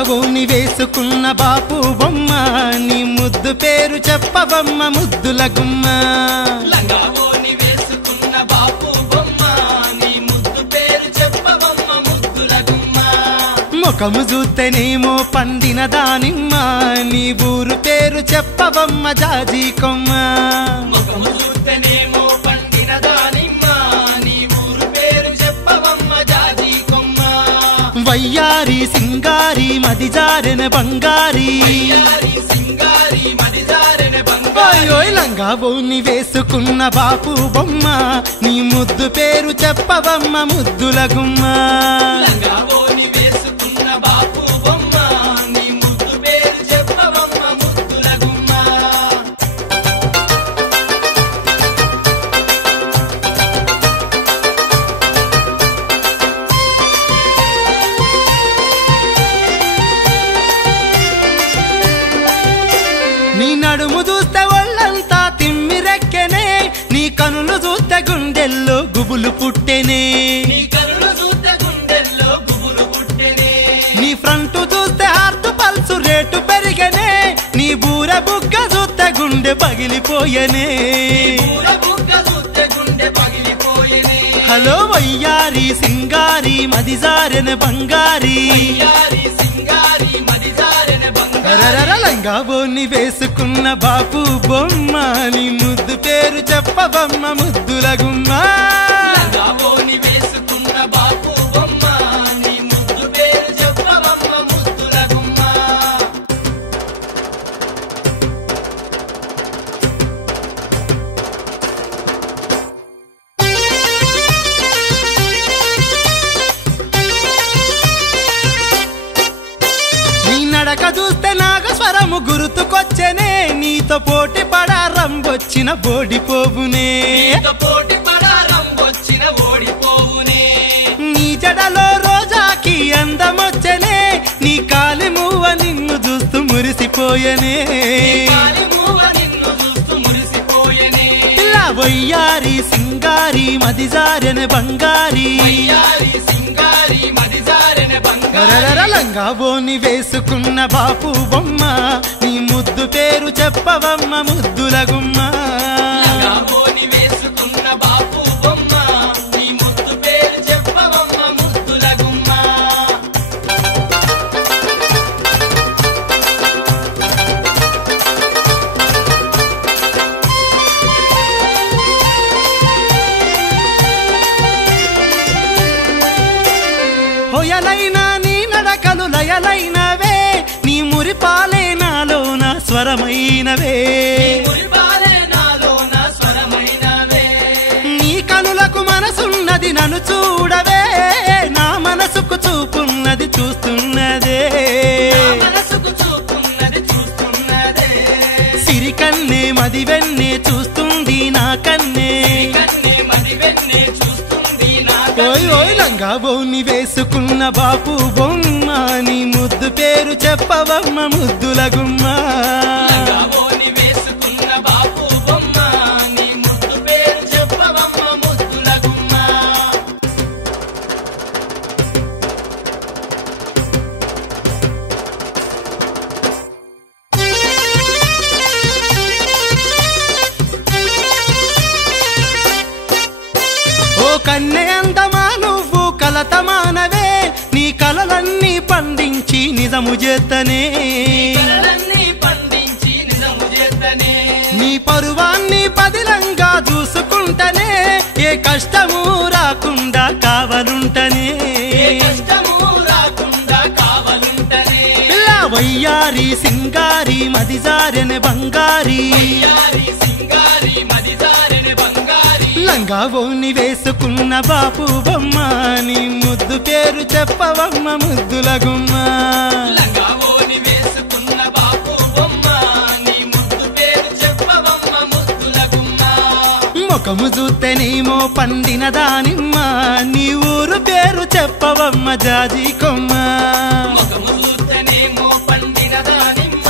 లంగావోని వేసుకున్న బాపు బొమ్మ నీ ముద్దు పేరు చెప్పవమ్మ ముద్దుల గుమ్మ లంగావోని వేసుకున్న బాపు బొమ్మ నీ ముద్దు పేరు చెప్పవమ్మ ముద్దుల గుమ్మ ముఖము చూస్తేనేమో పండిన దానిమ్మ నీ ఊరు పేరు చెప్పవమ్మ జాజి కొమ్మ ముఖము చూస్తేనేమో పండిన దానిమ్మ నీ ఊరు పేరు చెప్పవమ్మ జాజి కొమ్మ వయ్యారి సింగారి మది జారెన బంగారి సింగారి మది జారెన బంగారి లంగావోని వేసుకున్న బాపు బొమ్మ నీ ముద్దు పేరు చెప్పవమ్మ ముద్దుల గుమ్మ లంగావోని వేసుకున్న బాపు బొమ్మ నీ ముద్దు పేరు చెప్పవమ్మ ముద్దుల గుమ్మ నీ నడుము చూస్తే ఒళ్ళంతా తిమ్మిరెక్కెనే నీ కనులు చూస్తే గుండెల్లో గుబులు పుట్టెనే నీ కనులు చూస్తే గుండెల్లో గుబులు పుట్టెనే నీ ఫ్రంట్ చూస్తే హార్ట్ పల్సు రేటు పెరిగనే నీ బూర బుగ్గ చూస్తే గుండె పగిలిపోయనే పూల బుగ్గ చూస్తే గుండె పగిలిపోయెనే హలో వయ్యారి సింగారి మది జారెన బంగారి సింగారి మది జారెన బంగారి లంగావోని వేసుకున్న బాపు బొమ్మ నీ ముద్దు పేరు చెప్పవమ్మ ముద్దుల గుమ్మ లంగావోని వేసుకున్న బాపు బొమ్మ నీ ముద్దు పేరు చెప్పవమ్మ ముద్దుల గుమ్మ నీ నడక చూస్తే నాగస్వరము గుర్తుకొచ్చనే నీతో పోటీ పడా రంబొచ్చిన బోడిపోవునే పోటీ పడారం వచ్చిన ఓడిపోవునే నీ జడలో రోజాకి అందమొచ్చనే నీ కాలి మూవ నిన్ను చూస్తూ మురిసిపోయనే కాలి మూవ నిన్ను చూస్తూ మురిసిపోయెనే పిల్ల వయ్యారి సింగారి మది జారెన బంగారి సింగారి మది జారెన బంగారి లంగావోని వేసుకున్న బాపు బొమ్మ నీ ముద్దు పేరు చెప్పవమ్మ ముద్దుల గుమ్మ లంగావోని వేసుకున్న బాపు బొమ్మ నీ ముద్దు పేరు చెప్పవమ్మ ముద్దుల గుమ్మ హొయలైనా నీ నడకలు లయలైనవే నీ మురిపాలే నాలోన స్వరమైనవే మురిపాలే నాలోన స్వరమైనవే నీ కనులకు మనసున్నది నన్ను చూడవే నా మనసుకు చూపున్నది చూస్తున్నదే నా మనసుకు చూపున్నది చూస్తున్నదే సిరికన్నే మది వెన్నే చూస్తుంది నా కన్నే కన్నే మది వెన్నే చూస్తుంది నా ఓయ్ లంగావోని వేసుకున్న బాపు బొమ్మ నీ ముద్దు పేరు చెప్పవమ్మ ముద్దుల గుమ్మ లంగావోని వేసుకున్న బాపు బొమ్మ నీ ముద్దు పేరు చెప్పవమ్మ ముద్దుల గుమ్మ ఓ కన్నె అందమా నువ్వు కలతమానవే నీ కలలన్నీ పండించి నిజము చేతనే కలలన్నీ పండించి నిజము చేతనే నీ పరువాన్ని పదిలంగా చూసుకుంటనే ఏ కష్టము రాకుండా కావలుంటనే ఏ కష్టము రాకుండా కావలుంటనే పిల్ల వయ్యారి సింగారి మది జారెన బంగారి సింగారి మది జారెన బంగారి లంగావోని వేసుకున్న బాపు బొమ్మ నీ ముద్దు పేరు చెప్పవమ్మ ముద్దుల గుమ్మ లంగావోని వేసుకున్న బాపు బొమ్మ నీ ముద్దు పేరు చెప్పవమ్మ ముద్దుల గుమ్మ ముఖము చూస్తేనేమో పండిన దానిమ్మ నీ ఊరు పేరు చెప్పవమ్మ జాజి కొమ్మ ముఖము చూస్తేనేమో పండిన దానిమ్మ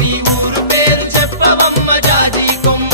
నీ ఊరు పేరు చెప్పవమ్మ జాజి కొమ్మ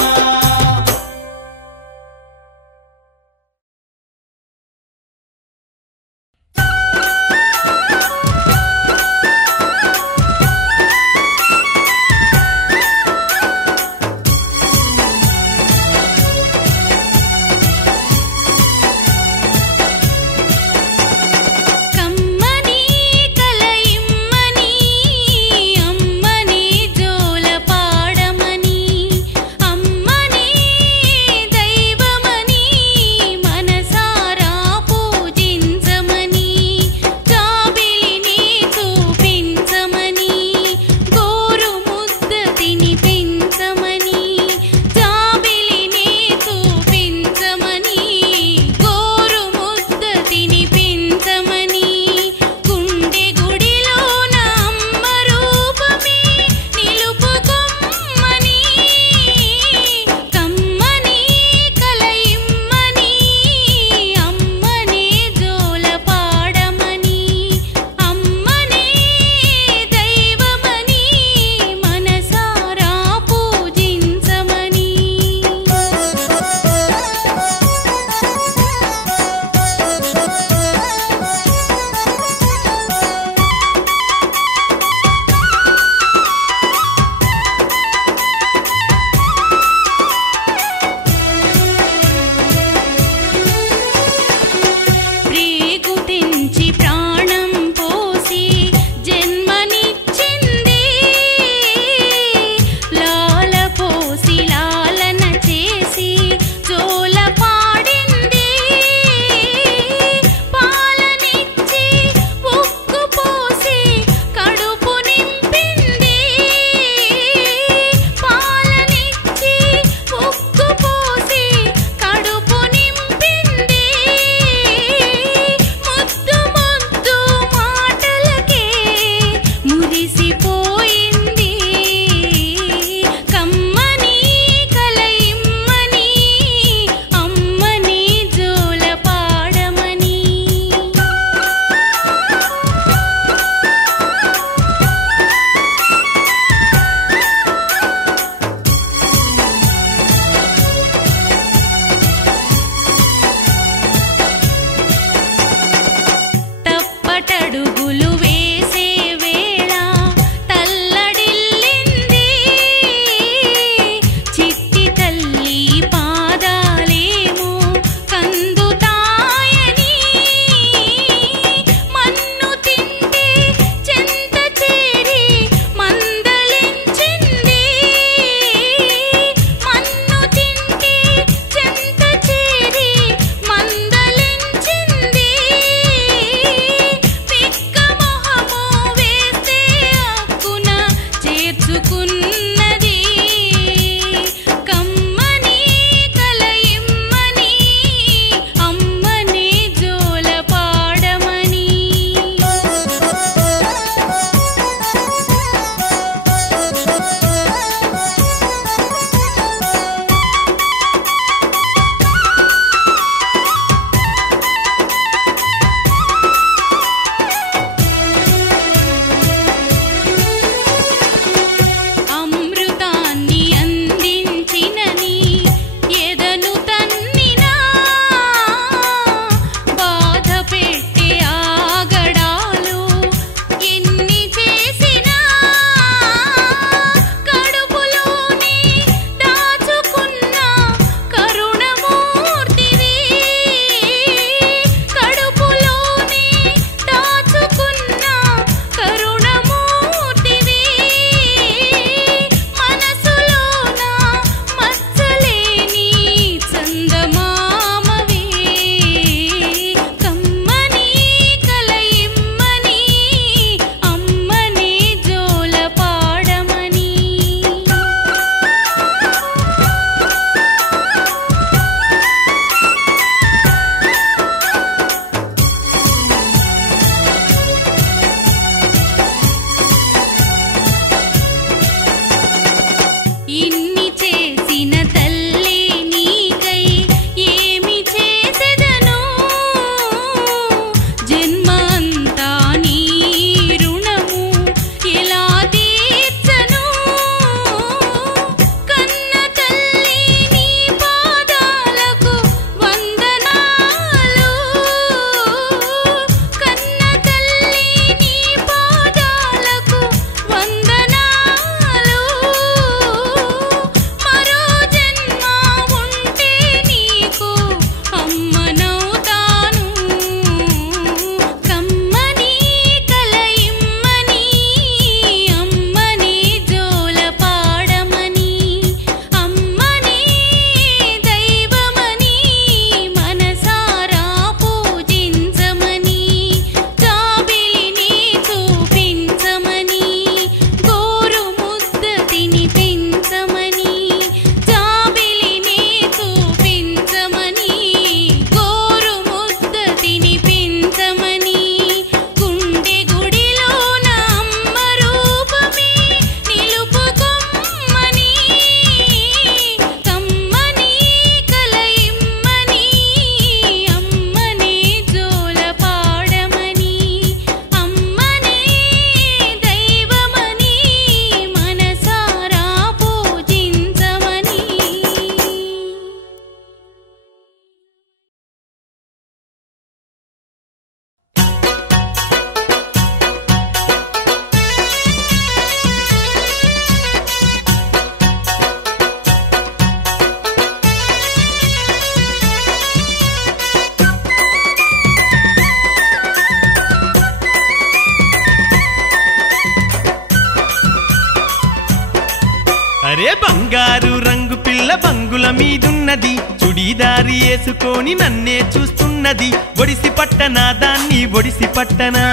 అరే బంగారు రంగు పిల్ల బంగుల మీదున్నది, చుడీదారి వేసుకొని నన్నే చూస్తున్నది. ఒడిసి పట్టనా దాన్ని ఒడిసి పట్టనా,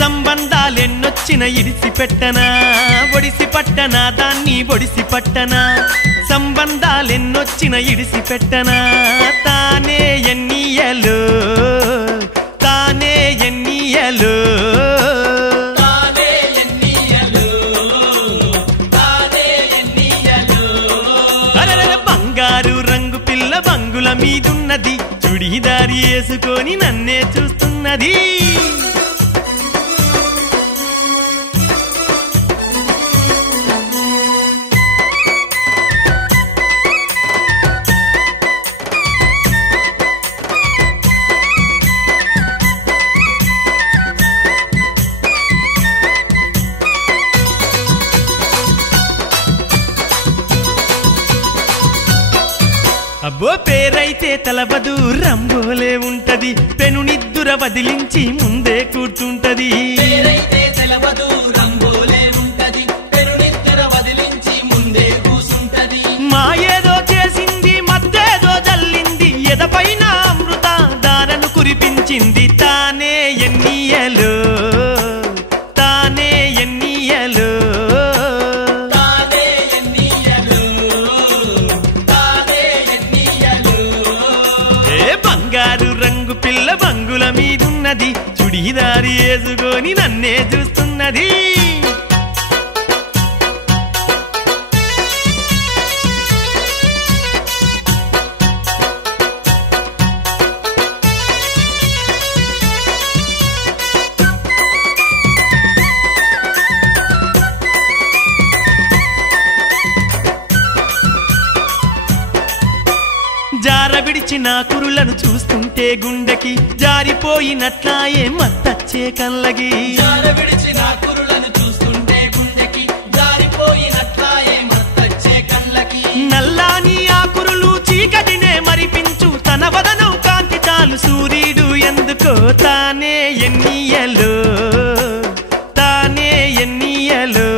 సంబంధాలెన్నొచ్చిన ఇడిసి పెట్టనా. ఒడిసి పట్టనా దాన్ని ఒడిసి పట్టనా, సంబంధాలెన్నొచ్చిన ఇడిసి పెట్టనా. తానే ఎన్నియలో తానే ఎన్నియలో బంగారు రంగు పిల్ల బంగుల మీదున్నది, చుడీదారి వేసుకొని నన్నే చూస్తున్నది. అబ్బో పేరైతే తలబదు రంబోలే ఉంటది, పెను నిద్దుర వదిలించి ముందే కూర్చుంటది. పేరైతే తెలవదు రంబోలే ఉంటది, పెను నిద్ర వదిలించి ముందే కూసుంటది. మాయేదో చేసింది మత్తేదో జల్లింది, ఎదపైన అమృత దారను కురిపించింది. తానే ఎన్నియలో తానే ఎన్నియలో బంగారు రంగు పిల్ల బంగుల మీదున్నది, చుడీదారి వేసుకొని నన్నే చూస్తున్నది. జార విడిచిన కురులను చూస్తుంటే గుండెకి జారిపోయినట్లాయే మత్తచ్చే కళ్ళకి. జార విడిచిన కురులను చూస్తుంటే గుండెకి జారిపోయినట్లాయే మత్తచ్చే కళ్ళకి. నల్లాని ఆ కురులు చీకటినే మరిపించు, తన వదనం కాంతి చాలు సూర్యుడు ఎందుకో. తానే ఎన్నియలో తానే ఎన్నియలో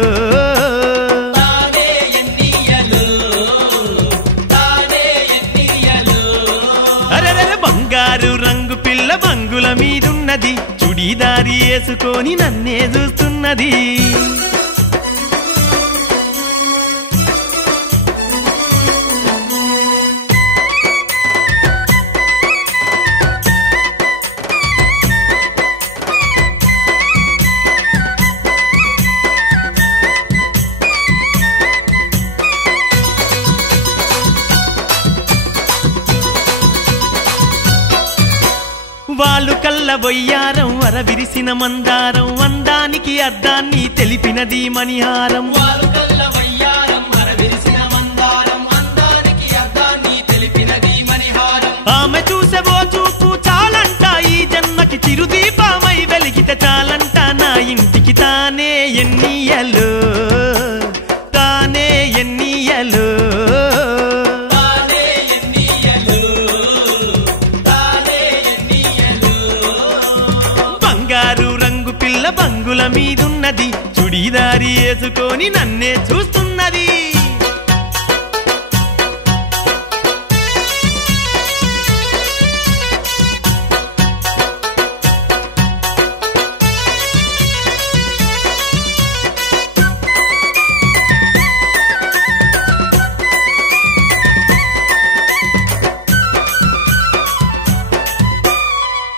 బంగారు రంగు పిల్ల బంగుల మీదున్నది, చుడీదారి వేసుకొని నన్నే చూస్తున్నది. వాళ్ళు కళ్ళ బొయ్యారం వరవిరిసిన మందారం, అందానికి అర్ధాన్ని తెలిపినది మణిహారం. వాళ్ళు కళ్ళ వయ్యారం వరవిరిసిన మందారం, అందానికి అర్ధాన్ని తెలిపినది మణిహారం. ఆమె చూసెవో చూపు చాలంట, ఈ జన్మకి చిరుదీపమై వెలిగితే చాలంట నా ఇంటికి. తానే ఎన్నియలో తానే ఎన్నియలో బంగారు రంగు పిల్ల బంగుల మీదున్నది, చుడీదారి వేసుకొని నన్నే చూస్తున్నది.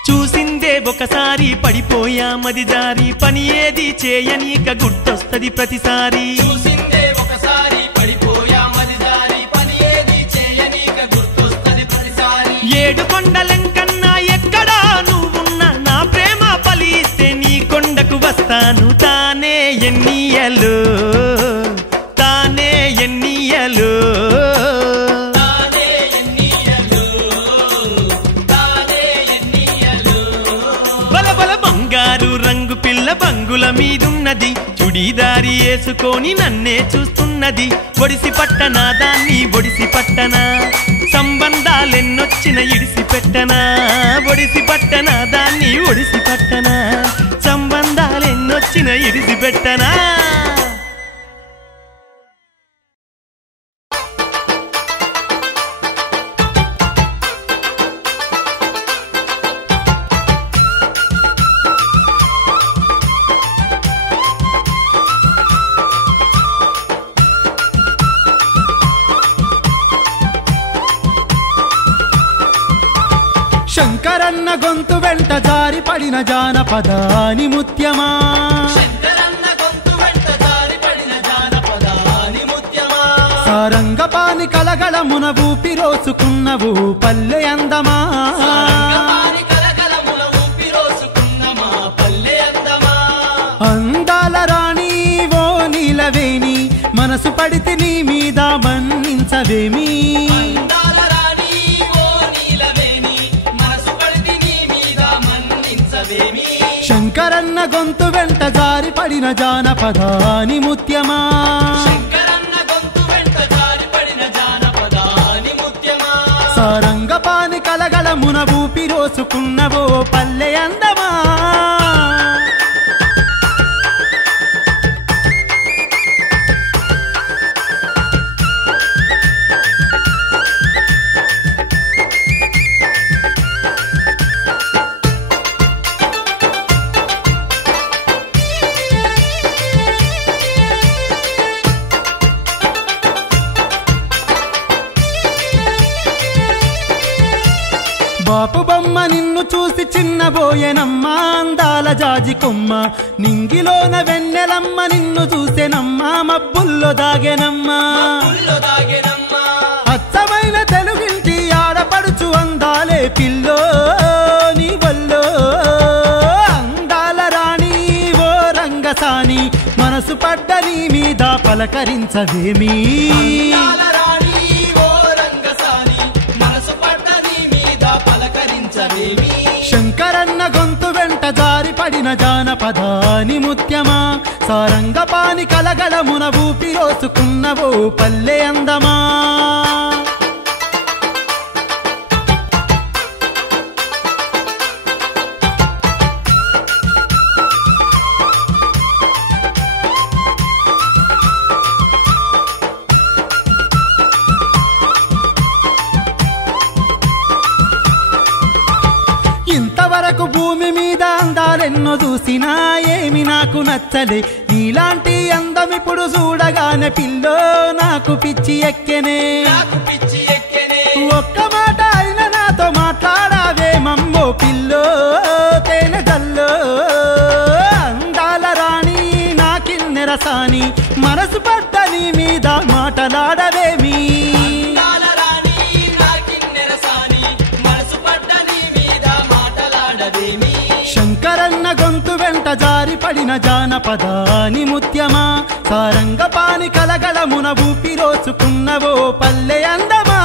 చూసిందే ఒకసారి పడిపోయా మది జారి, పని ఏది చేయనీక గుర్తొస్తది ప్రతిసారి. చూసిందే ఒకసారి పడిపోయా మది జారి, పని ఏది చేయనీక గుర్తొస్తది ప్రతిసారి. ఏడు కొండలంకన్నా ఎక్కడా నువ్వున్నా, నా ప్రేమ ఫలిస్తే నీ కొండకు వస్తాను. తానే ఎన్నియలో తానే ఎన్నియలో బంగారు రంగు పిల్ల బంగుల మీదున్నది, చుడీదారి వేసుకొని నన్నే చూస్తున్నది. ఒడిసి పట్టనా దాన్ని ఒడిసి పట్టనా, సంబంధాలెన్నొచ్చిన ఇడిసి పెట్టనా. ఒడిసి పట్టనా దాన్ని ఒడిసి పట్టనా, సంబంధాలెన్నొచ్చిన ఇడిసి పెట్టనా. గొంతు వెంట జారి పడిన జానపదాని ముత్యమా శంకరన్న గొంతు వెంట జారి పడిన జానపదాని ముత్యమా సారంగపాని కలగలమున ఊపిరోసుకున్నవు పల్లె అందమా సారంగపాని కలగలమున ఊపిరోసుకున్న మా పల్లె అందమా అందాల రాణి ఓ నీలవేణి మనసు పడితే నీ మీద మన్నించవేమి అందాల రాణి ఓ నీలవేణి మనసు పడితే నీ మీద మన్నించవేమి శంకరన్న గొంతు వెంట జారి పడిన జానపదాని ముత్యమా శంకరన్న గొంతు వెంట జారి పడిన జానపదాని ముత్యమా సారంగపాని కలగలమున ఊపిరోసుకున్నవో పల్లె అందమా బాపు బొమ్మ నిన్ను చూసి చిన్నబోయేనమ్మా అందాల జాజి కొమ్మ నింగిలోన వెన్నెలమ్మ నిన్ను చూసేనమ్మా మబ్బుల్లో దాగేనమ్మా మబ్బుల్లో దాగెనమ్మా అచ్చమైన తెలుగింటి ఆడపడుచు అందాలే పిల్లో నీ వల్లో అందాల రాణి ఓ రంగసాని మనసు పడ్డ నీ మీద పలకరించవేమి అందాల రాణి ఓ రంగసాని మనసు పడ్డ నీ మీద పలకరించవేమి శంకరన్న గొంతు వెంట జారి పడిన జానపదాని ముత్యమా సారంగపాని కలగలమున ఊపిరోసుకున్నవో పల్లె అందమా ఇంతవరకు భూమి మీద అందాలెన్నో చూసినా ఏమి నాకు నచ్చలే నీలాంటి అందమిప్పుడు చూడగానే పిల్లో నాకు పిచ్చి ఎక్కెనే నాకు పిచ్చి ఎక్కెనే ఒక్క మాట అయినా నాతో మాట్లాడావే మమ్మో పిల్లో తేనె జల్లో అందాల రాణి నాకిన్నెరసాని మనసు పడ్డ నీ మీద మాటలాడవేమి అందాల రాణి నాకిన్నెరసాని మనసు పడ్డ నీ మీద మాటలాడవేమి శంకరన్న గొంతు వెంట జారి పడిన జానపదాని ముత్యమా సారంగపాని కలగలమున ఊపిరోసుకున్నవో పల్లె అందమా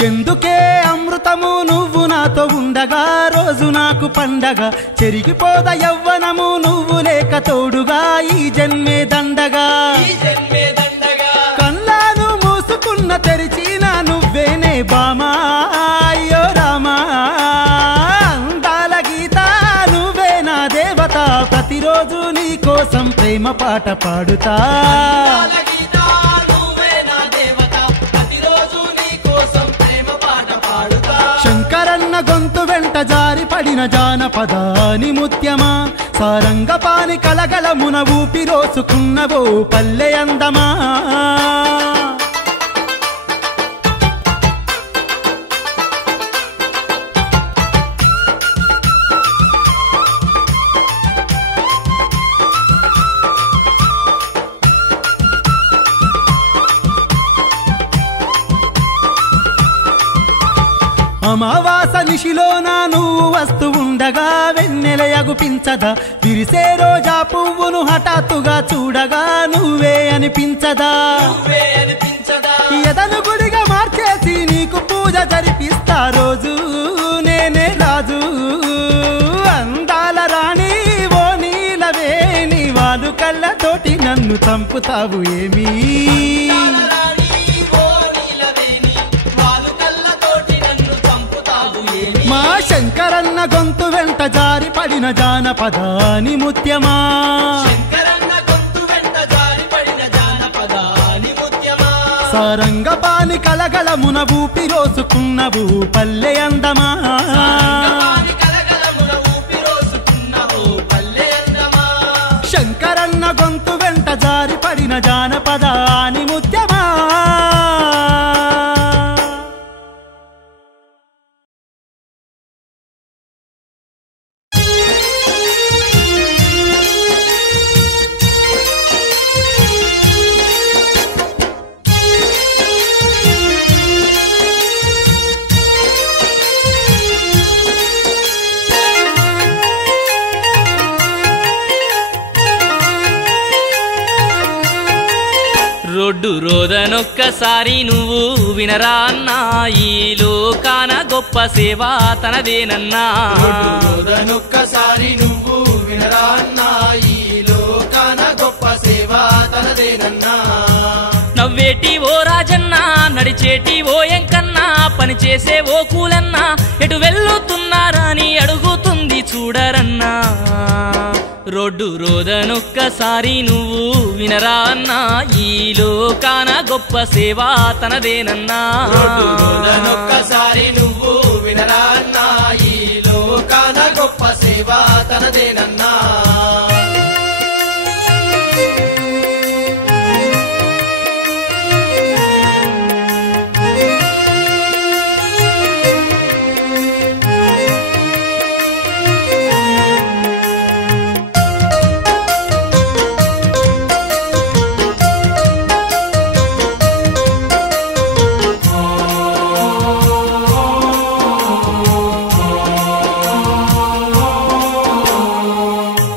ఎందుకే అమృతము నువ్వు నాతో ఉండగా రోజు నాకు పండగ చెరిగిపోద యవ్వనము నువ్వు లేక తోడుగా ఈ జన్మే దండగా ఈ జన్మే దండగా కళ్ళను మూసుకున్న తెరిచిన నువ్వేనే బామా అయ్యో రామా అందాల గీత నువ్వే నా దేవత ప్రతిరోజు నీ కోసం ప్రేమ పాట పాడుతా అందాల గీత నువ్వే నా దేవత ప్రతిరోజు నీ కోసం ప్రేమ పాట పాడుతా శంకరన్న గొంతు వెంట జారి పడిన జానపదాని ముత్యమా సారంగపాని కలగలమున ఊపిరోసుకున్నవో పల్లె అందమా అమావాస నిశిలోన నువ్వు వస్తూ ఉండగా వెన్నెల అగుపించదా విరిసే రోజా పువ్వును హఠాత్తుగా చూడగా నువ్వే అనిపించదా నువ్వే అనిపించదా ఎదను గుడిగా మార్చేసి నీకు పూజ జరిపిస్తా రోజు నేనే రాజు అందాల రాణి ఓ నీలవేణి వాలు కళ్ళతోటి నన్ను చంపుతావు ఏమీ అందాల రాణి ఓ నీలవేణి వాలు కళ్ళతోటి నన్ను చంపుతావు ఏమి మా శంకరన్న శంకరన్న గొంతు వెంట జారి పడిన జానపదాని ముత్యమా శంకరన్న గొంతు వెంట జారి పడిన జానపదాని ముత్యమా సారంగపాని కలగలమున ఊపి రోసుకున్నవు పల్లె అందమా సారంగపాని కలగలమున ఊపి రోసుకున్నవు పల్లె అందమా శంకరన్న గొంతు వెంట జారి పడిన జానపదాని ముత్యమా రోడ్డు రోదనొక్కసారి నువ్వు వినరా అన్నా ఈ లోకాన గొప్ప సేవ తనదేనన్నా రోడ్డు రోదనొక్కసారి నువ్వు వినరా అన్నా ఈ లోకాన గొప్ప సేవ తనదేనన్నా నవ్వేటి ఓ రాజన్నా నడిచేటి ఓ ఎంకన్నా పని చేసే ఓ కూలన్నా ఎటు వెళ్ళుతున్నారని అడుగుతుంది చూడరన్నా రోడ్డు రోదనొక్కసారి నువ్వు వినరా అన్నా ఈ లోకాన గొప్ప సేవ తనదేనన్నా రోడ్డు రోదనొక్కసారి నువ్వు వినరా అన్నా ఈ లోకాన గొప్ప సేవ తనదేనన్నా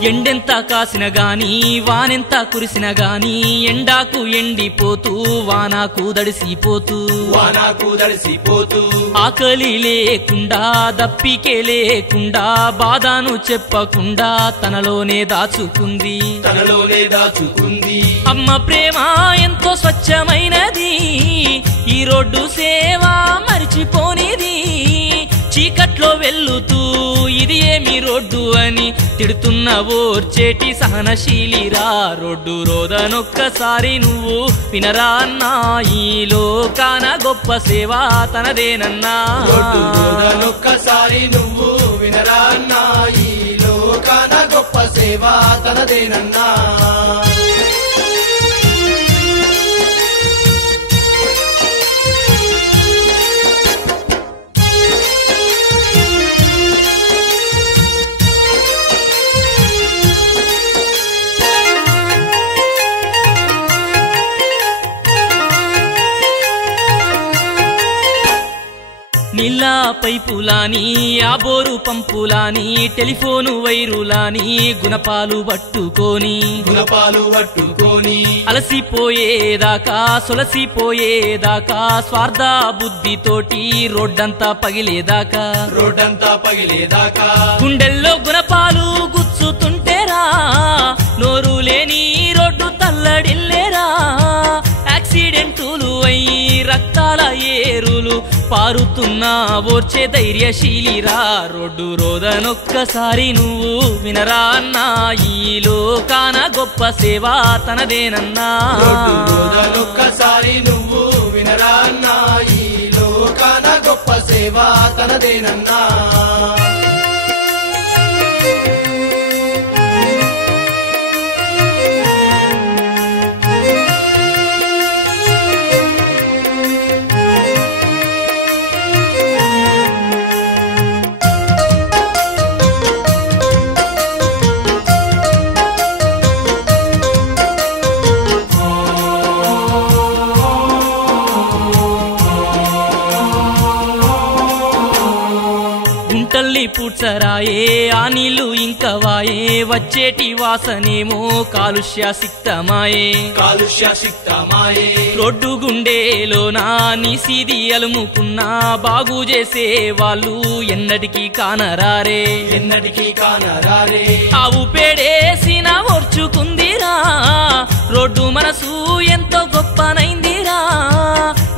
ఎండెంత కాసిన గాని వానెంత కురిసిన గాని ఎండాకు ఎండిపోతూ వానాకు దడిసిపోతూ ఆకలి లేకుండా దప్పికే లేకుండా బాధను చెప్పకుండా తనలోనే దాచుకుంది అమ్మ ప్రేమ ఎంతో స్వచ్ఛమైనది ఈ రోడ్డు సేవ మరిచిపోనిది చీకట్లో వెళ్లుతూ ఇది ఏమి రోడ్డు అని తిడుతున్న ఓర్చేటి సహనశీలిరా రోడ్డు రోదనొక్కసారి నువ్వు వినరా అన్నా ఈ లోకాన గొప్ప సేవ తనదేనన్నా రోడ్డు రోదనొక్కసారి నువ్వు వినరా అన్నా ఈ లోకాన గొప్ప సేవ తనదేనన్నా నీళ్ళ పైపులాని ఆ బోరు పంపులాని టెలిఫోను వైరులాని గుణపాలు పట్టుకొని అలసిపోయేదాకా సొలసిపోయేదాకా స్వార్థ బుద్ధితోటి రోడ్డంతా పగిలేదాకా గుండెల్లో గుణపాలు గుచ్చుతుంటేరా నోరు లేని రోడ్డు తల్లడిల్లేరా యాక్సిడెంటులు అయ్యి రక్తాల ఏరులు పారుతున్నా ఓర్చే ధైర్యశీలిరా రోడ్డు రోదనొక్కసారి నువ్వు వినరా అన్నా ఈ లోకాన గొప్ప సేవ తనదేనన్నా రోడ్డు రోదనొక్కసారి నువ్వు వినరా అన్నా ఈ లోకాన గొప్ప సేవ తనదేనన్నా గుంటల్లి పూడ్చరాయే ఆ నీళ్లు ఇంకా వాయే వచ్చేటి వాసనేమో కాలుష్య సిక్తమాయే రోడ్డు గుండేలోనా నీసిది అలుముకున్నా బాగు చేసే వాళ్ళు ఎన్నటికీ కానరారే ఆవు పేడేసిన ఓర్చుకుందిరా రోడ్డు మనసు ఎంతో గొప్పనైందిరా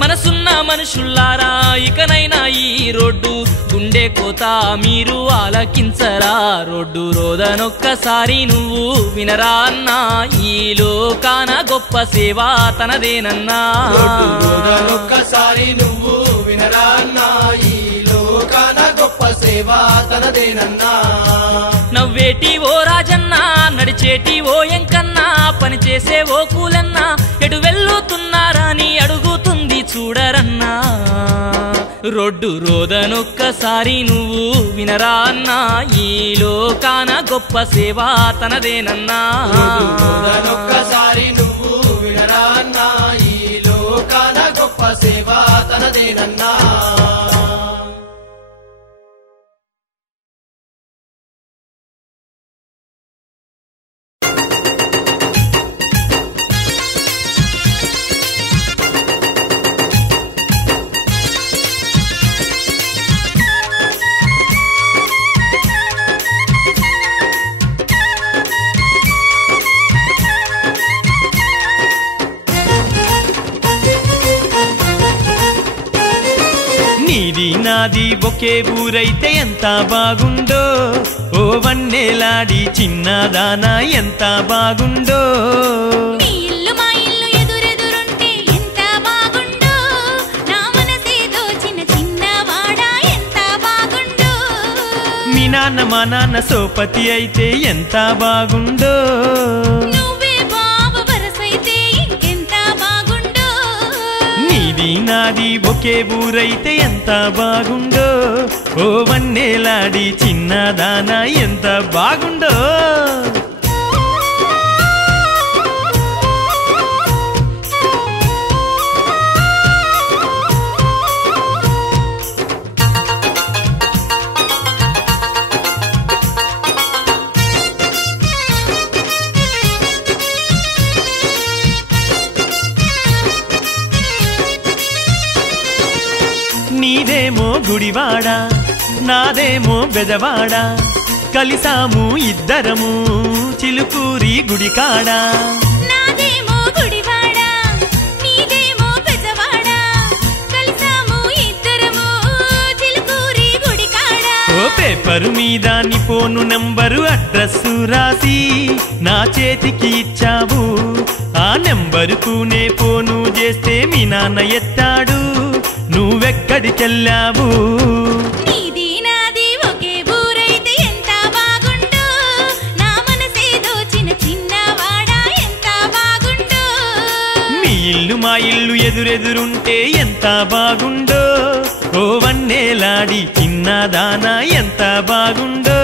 మనసున్న మనుషుల్లారా ఇకనైనా ఈ రోడ్డు గుండె కోత మీరు ఆలకించరా రోడ్డు రోదనొక్కసారి నువ్వు వినరా అన్నా ఈ లోకాన గొప్ప సేవ తనదేనన్నా ఒక్కసారి నువ్వు వినరా అన్నా ఈ లోకాన గొప్ప సేవ తనదేనన్నా నవ్వేటి ఓ రాజన్న నడిచేటి ఓ ఎంకన్నా పని చేసే ఓ కూలన్నా ఎటు వెళ్ళుతున్నారని అడుగుతుంది చూడరన్నా రోడ్డు రోదనొక్కసారి నువ్వు వినరా అన్నా ఈ లోకాన గొప్ప సేవ తనదేనన్నా ఒక్కసారి నువ్వు వినరా అన్నా ఈ లోకాన గొప్ప సేవ తనదేనన్నా నీది నాది ఒకే ఊరైతే ఎంత బాగుండో ఓ వన్నేలాడి చిన్నదానా ఎంత బాగుండో మీ ఇల్లు మా ఇల్లు ఎదురెదురుంటే ఎంత బాగుండో నా మనసే దోచిన చిన్నవాడా ఎంత బాగుండో మీ నాన్న మా నాన్న సోపతి అయితే ఎంత బాగుండో నువ్వే బాబు వరసైతే ఇంకెంత బాగుండో నీది నాది ఒకే ఊరైతే ఎంత బాగుండో ఓ వన్నేలాడి చిన్నదానా ఎంత బాగుండో నీదేమో గుడివాడ నాదేమో బెజవాడ కలిసాము ఇద్దరము చిలుకూరి గుడికాడ నాదేమో గుడివాడ నీదేమో పెద్దవాడ కలిసాము ఇద్దరము చిలుకూరి గుడికాడ ఓ పేపరు మీద నీ ఫోను నంబరు అడ్రస్సు రాసి నా చేతికి ఇచ్చావు ఆ నెంబరుకు నే ఫోను చేస్తే మీ నాన్న ఎత్తాడు నువ్వెక్కడికెళ్ళావు నీది నాది ఒకే ఊరైతే ఎంత బాగుండో నా మనసే దోచిన చిన్నవాడా ఎంత బాగుండో మీ ఇల్లు మా ఇల్లు ఎదురెదురుంటే ఎంత బాగుండో ఓ వన్నేలాడి చిన్నదానా ఎంత బాగుండో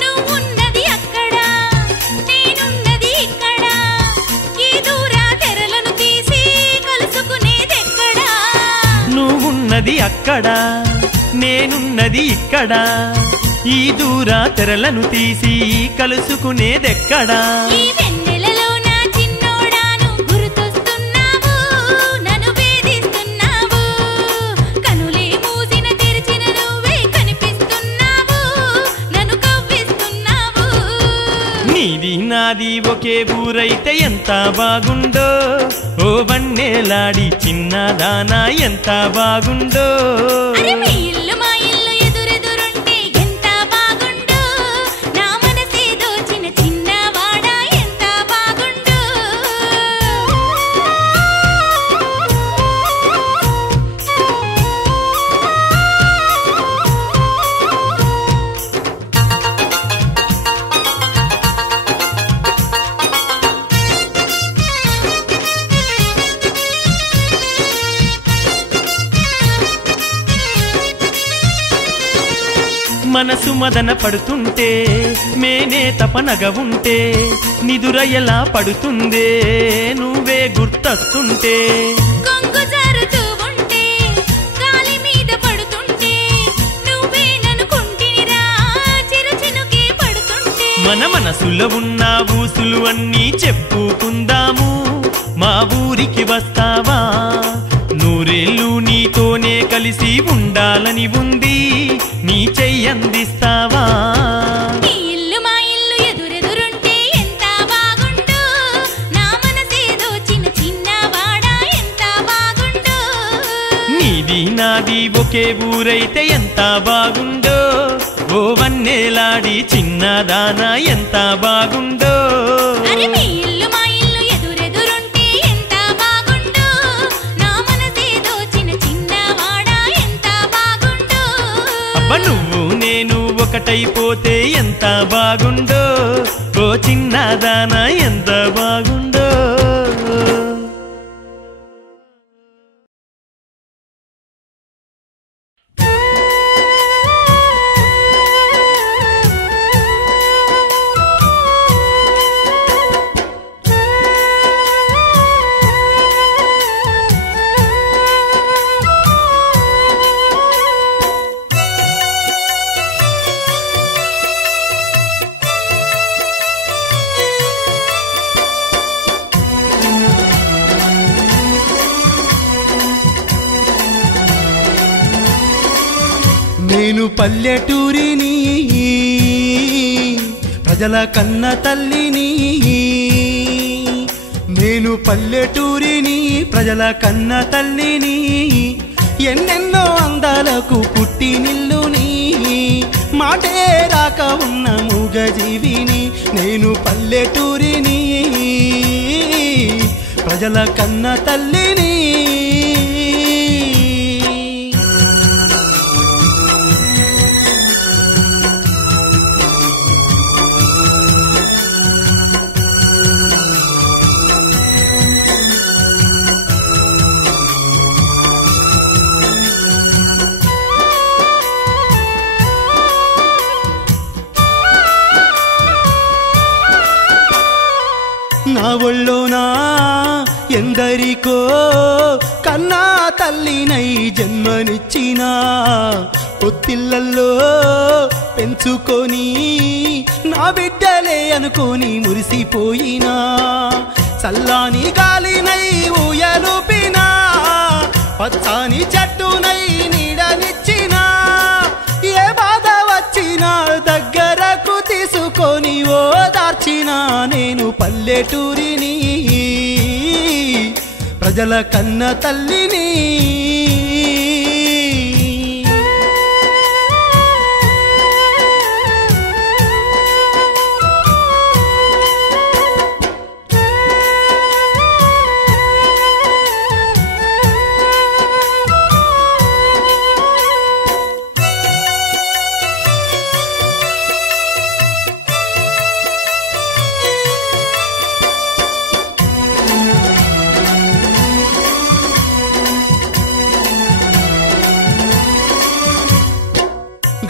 నువ్వున్నది అక్కడ నేనున్నది ఇక్కడ ఈ దూర తెరలను తీసి కలుసుకునేదెక్కడా నువ్వున్నది అక్కడ నేనున్నది ఇక్కడ ఈ దూర తెరలను తీసి కలుసుకునేదెక్కడా ఈ వెన్నెలలో నా చిన్నోడాను గుర్తొస్తున్నావు నన్ను వేధిస్తున్నావు కనులే మూసిన తెరిచిన నువ్వే కనిపిస్తున్నావు నన్ను కవ్విస్తున్నావు నీది నాది ఒకే ఊరైతే ఎంత బాగుండో ఓ వన్నేలాడి చిన్నదానా ఎంత బాగుండో అరే మీ ఇల్లు మా ఇల్లు ఎదురెదురుంటే ఎంత బాగుండో నా మనసే దోచిన చిన్నవాడా ఎంత బాగుండో మనసు మదన పడుతుంటే మేనే తపనగ ఉంటే నిదుర ఎలా పడుతుందే నువ్వే గుర్తొస్తుంటే కొంగు జారుతూ ఉంటే గాలి మీద పడుతుంటే నువ్వే నన్నుకుంటినిరా చిరు చినుకే పడుతుంటే మన మనసులో ఉన్న ఊసులు అన్నీ చెప్పుకుందాము మా ఊరికి వస్తావా నూరేళ్ళు నీతోనే కలిసి ఉండాలని ఉంది నీ చెయ్యందిస్తావా నీ ఇల్లు మా ఇల్లు ఎదురెదురుంటే ఎంత బాగుండు నా మనసేదో చిన్న చిన్నవాడా ఎంత బాగుండు నీది నాది ఒకే ఊరైతే ఎంత బాగుండో ఓ వన్నేలాడి చిన్నదానా ఎంత బాగుండో అరే మీ ఇల్లు మా ఇల్లు ఎదురెదురుంటే ఎంత బాగుండు నా మనసేదో చిన్న చిన్నవాడా ఎంత బాగుండు అబ్బ నువ్వు నేను ఒకటైపోతే ఎంత బాగుండో ఓ చిన్నదానా ఎంత బాగుండో నేను పల్లెటూరిని ప్రజల కన్న తల్లిని నేను పల్లెటూరిని ప్రజల కన్న తల్లిని ఎన్నెన్నో అందాలకు పుట్టినిల్లుని మాటే రాక ఉన్న మూగజీవిని నేను పల్లెటూరిని ప్రజల కన్న తల్లిని నా ఒళ్ళోనా ఎందరికో కన్నా తల్లినై జన్మనిచ్చిన పొత్తిళ్ళల్లో పెంచుకొని నా బిడ్డలే అనుకొని మురిసిపోయినా చల్లాని గాలినై ఊయలుపినా పచ్చాని చెట్టునై నీడనిచ్చినా ఏ బాధ వచ్చినా దగ్గరకు తీసుకొని ఓదార్చినా నేను పల్లెటూరిని ప్రజల కన్న తల్లిని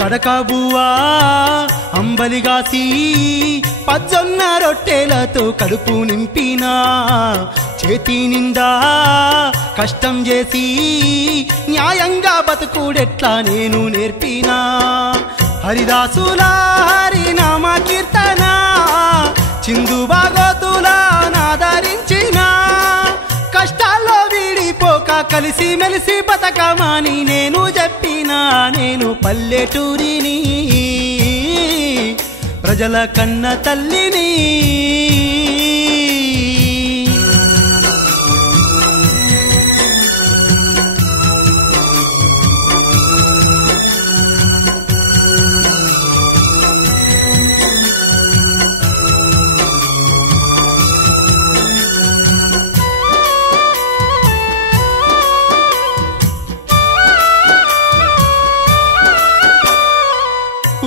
గడకబువా అంబలిగాసి పజ్జొన్న రొట్టెలతో కడుపు నింపినా చేతి నిండా కష్టం చేసి న్యాయంగా బతుకుడెట్లా నేను నేర్పినా హరిదాసుల హరినామ కీర్తన చిందు బాగోతులా నాదరించినా కష్టాల్లో వీడిపోక కలిసి మెలిసి బతకమని నేను చెప్పినా నేను పల్లెటూరిని ప్రజల కన్న తల్లిని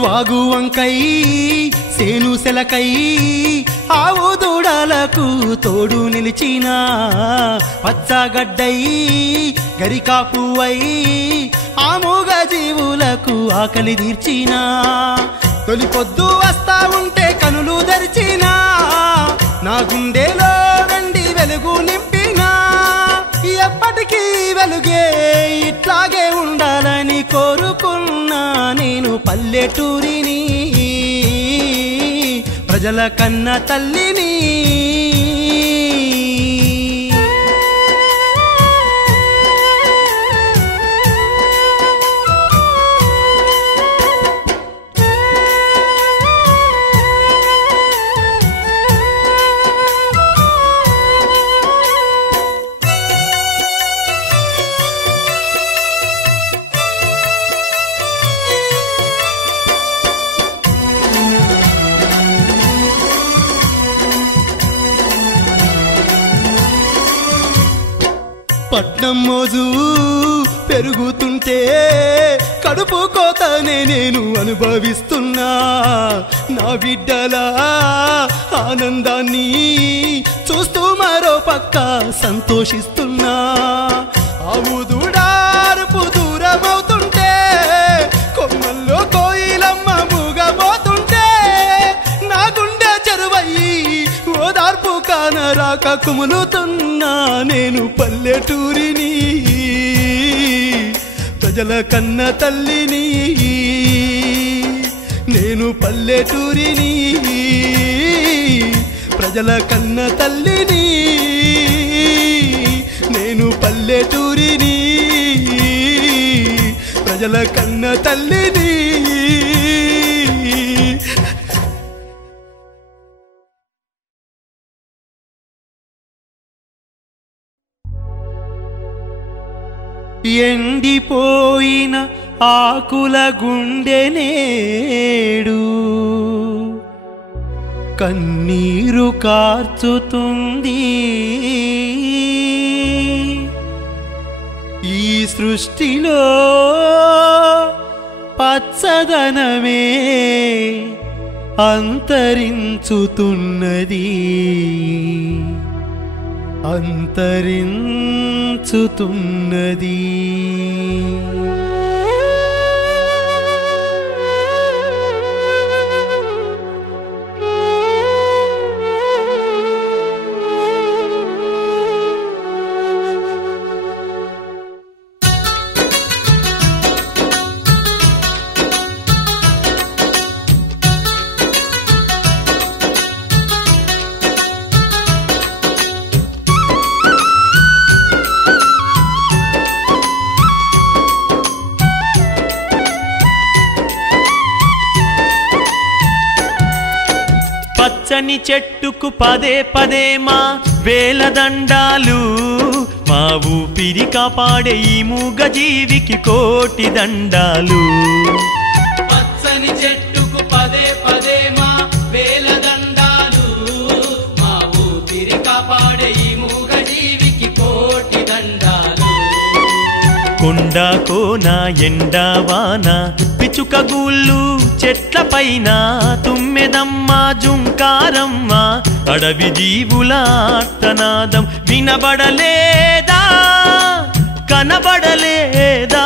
వాగు వంకై సేను సెలకై ఆవు దూడలకు తోడు నిలిచిన పచ్చగడ్డై గరికాపువై ఆ మూగ జీవులకు ఆకలి తీర్చిన తొలి పొద్దు వస్తా ఉంటే కనులు తెరిచినా నా గుండెలో వెండి వెలుగు నింపినా ఎప్పటికీ వెలుగే ఇట్లాగే ఉండాలని కోరుకున్నా నేను పల్లెటూరిని ప్రజల కన్న తల్లిని పట్నం మోజు పెరుగుతుంటే కడుపు కోతనే నేను అనుభవిస్తున్నా నా బిడ్డల ఆనందాన్ని చూస్తూ మరో పక్క సంతోషిస్తున్నా ఆవు దూడారుపు దూరమవుతుంటే కొమ్మల్లో కోయిలమ్మ మూగబోతుంటే నా గుండె చెరువయ్యి ఓదార్పు కానరాక కుములుతున్నా నేను పల్లెటూరిని ప్రజల కన్న తల్లిని నేను పల్లెటూరిని ప్రజల కన్న తల్లిని నేను పల్లెటూరిని ప్రజల కన్న తల్లిని ఎండిపోయిన ఆకుల గుండెనేడు కన్నీరు కార్చుతుంది ఈ సృష్టిలో పచ్చదనమే అంతరించుతున్నది అంతరించుతున్నది పచ్చని చెట్టుకు పదే పదే మా వేలదండాలు మా ఊపిరి కాపాడే ఈ మూగజీవికి కోటి దండాలు పచ్చని చెట్టుకు పదే పదే మా వేలదండాలు మా ఊపిరి కాపాడే ఈ మూగజీవికి కోటి దండాలు కొండ కోన ఎండవాన పిచుక గూళ్ళు చెట్ల పైన తుమ్మెదమ్మ జుంకారమ్మ అడవి జీవుల ఆర్తనాదం వినబడలేదా కనబడలేదా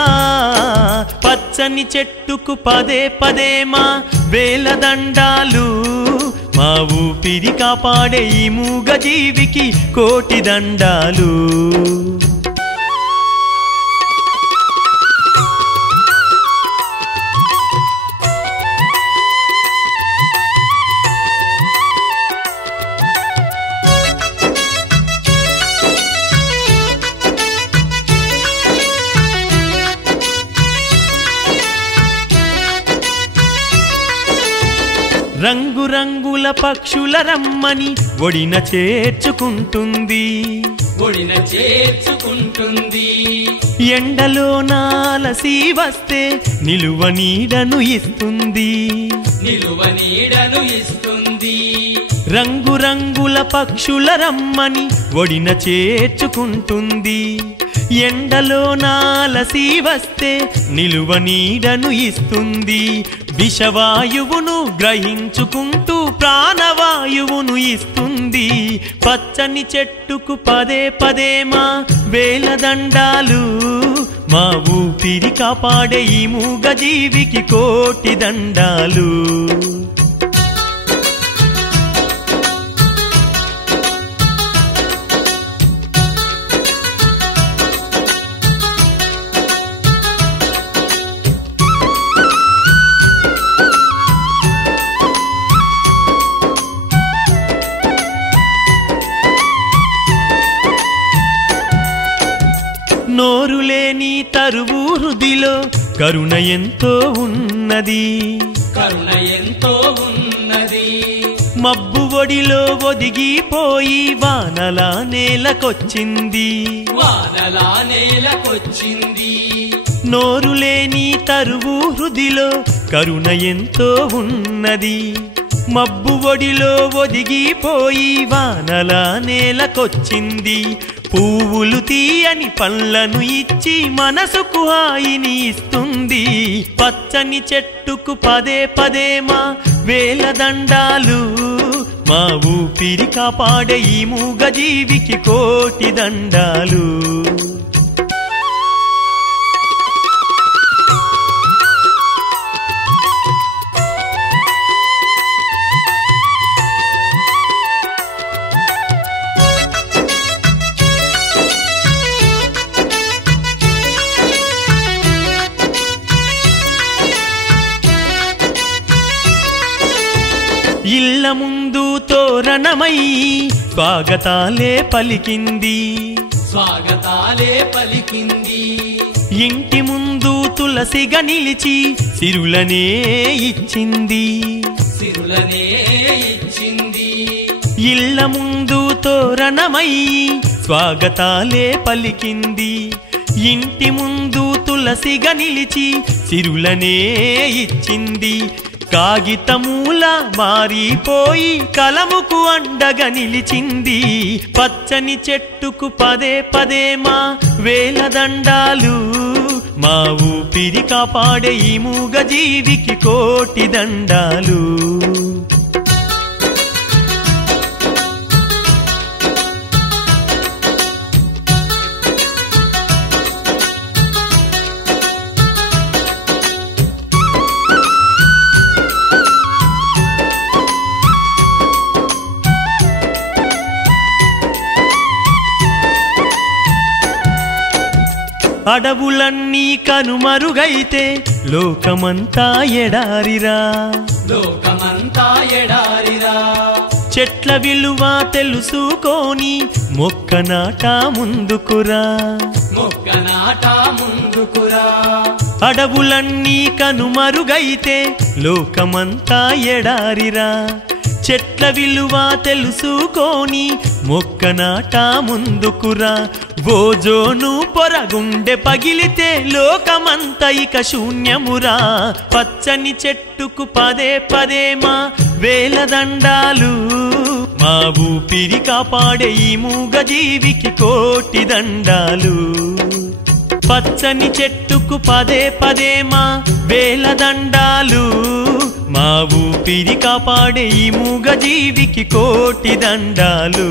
పచ్చని చెట్టుకు పదే పదే మా వేలదండాలు మా ఊపిరి కాపాడే ఈ మూగజీవికి కోటి దండాలు రంగురంగుల పక్షుల రమ్మని ఒడిన చేర్చుకుంటుంది ఒడిన చేర్చుకుంటుంది ఎండలో నాలసి వస్తే నిలువ నీడను ఇస్తుంది నిలువ నీడను ఇస్తుంది రంగురంగుల పక్షుల రమ్మని ఒడిన చేర్చుకుంటుంది ఎండలో నాలసి వస్తే నిలువ నీడను ఇస్తుంది విషవాయువును గ్రహించుకుంటూ ప్రాణవాయువును ఇస్తుంది పచ్చని చెట్టుకు పదే పదే మా వేలదండాలు మా ఊపిరి కాపాడే ఈ మూగజీవికి కోటి దండాలు తరువు హృదిలో కరుణ ఎంతో ఉన్నది కరుణ ఎంతో ఉన్నది మబ్బు ఒడిలో ఒదిగిపోయి వానలా నేలకొచ్చింది వానలా నేలకొచ్చింది నోరు లేని తరువు హృదిలో కరుణ ఎంతో ఉన్నది మబ్బు ఒడిలో ఒదిగిపోయి వానలా నేలకొచ్చింది పువ్వులు తీయని పళ్ళను ఇచ్చి మనసుకు హాయిని ఇస్తుంది పచ్చని చెట్టుకు పదే పదే మా వేలదండాలు మా ఊపిరి కాపాడే ఈ మూగజీవికి కోటి దండాలు ఇళ్ళ ముందు తోరణమై స్వాగతాలే పలికింది స్వాగతాలే పలికింది ఇంటి ముందు తులసిగా నిలిచి సిరులనే ఇచ్చింది సిరులనే ఇచ్చింది ఇళ్ళ ముందు తోరణమై స్వాగతాలే పలికింది ఇంటి ముందు తులసిగా నిలిచి సిరులనే ఇచ్చింది కాగితమూల మారిపోయి కలముకు అండగా నిలిచింది పచ్చని చెట్టుకు పదే పదే మా వేలదండాలు మా ఊపిరి కాపాడే ఈ మూగజీవికి కోటి దండాలు అడవులన్నీ కనుమరుగైతే లోకమంతా ఎడారిరా లోకమంతా ఎడారిరా చెట్ల విలువ తెలుసుకోని మొక్క నాట ముందుకురా మొక్క నాట ముందుకురా అడవులన్నీ కనుమరుగైతే లోకమంతా ఎడారిరా చెట్ల విలువ తెలుసుకోని మొక్క నాట ముందుకురా ఓజోను పొరగుండె పగిలితే లోకమంత ఇక శూన్యమురా పచ్చని చెట్టుకు పదే పదే మా వేలదండాలు మా ఊపిరి కాపాడే ఈ మూగజీవికి కోటి దండాలు పచ్చని చెట్టుకు పదే పదే మా వేలదండాలు మా ఊపిరి కాపాడే ఈ మూగజీవికి కోటి దండాలు